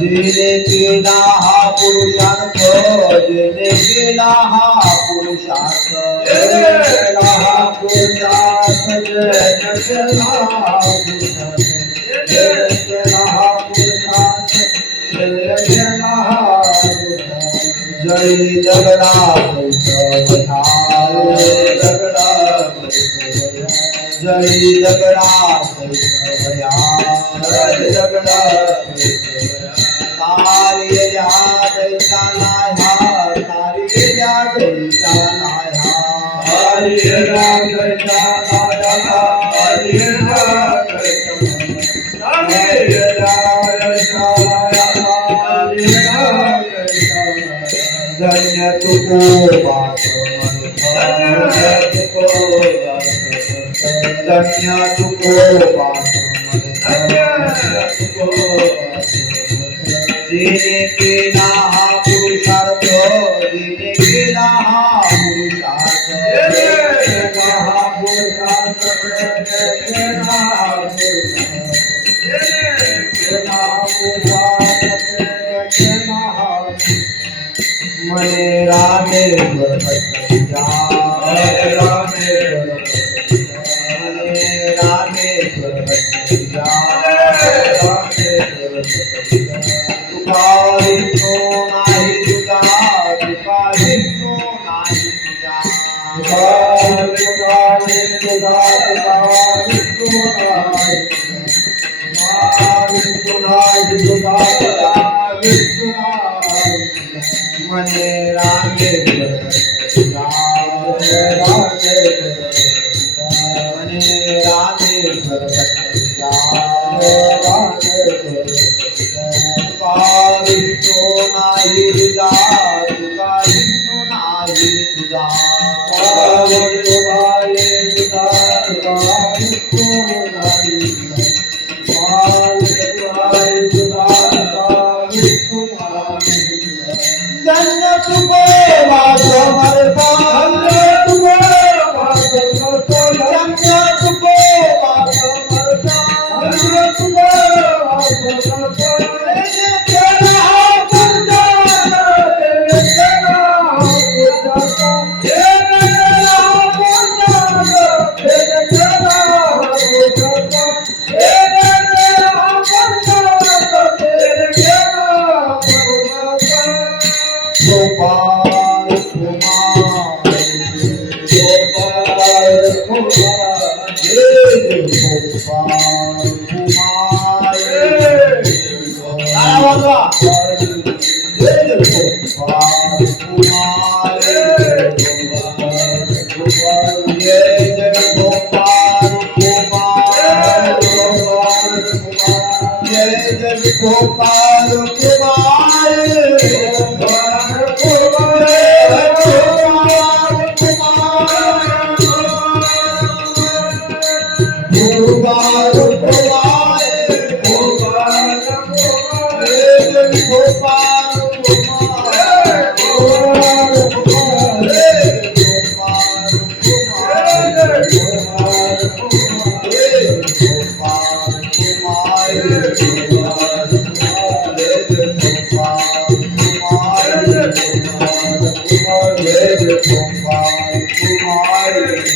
धीरे केला हा पुरुषार्थ जिने केला हा पुरुषार्थ केला हा पुरुषार्थ जय केला हा पुरुषार्थ जय केला हा पुरुषार्थ जय केला हा पुरुषार्थ जय दगडा दगडा जय दगडा दगडा तारिया दैसा नाया तारिया दैसा नाया तारिया दैसा नाया धन्य तुको बात धन्य तुको बात जिने केला हा पुरुषार्थ जिने केला हा पुरुषार्थ केला हा पुरुषार्थ केला हा मने रामेश्वर मने रामेश्वर नाही तुझा तुका विष्णू नाही तुझा धन्य तुको माझं मरता धन्य तुको माझं मरता धन्य तुको माझं मरता धन्य तुको माझं मरता केला हा पुरुषा केला हा पुरुषा केला हा पुरुषा केला हा पुरुषा गोपाल कुमार गोपाल कुमार जय गोपाल कुमार जय गोपाल कुमार जय गोपाल कुमार जय गोपाल कुमार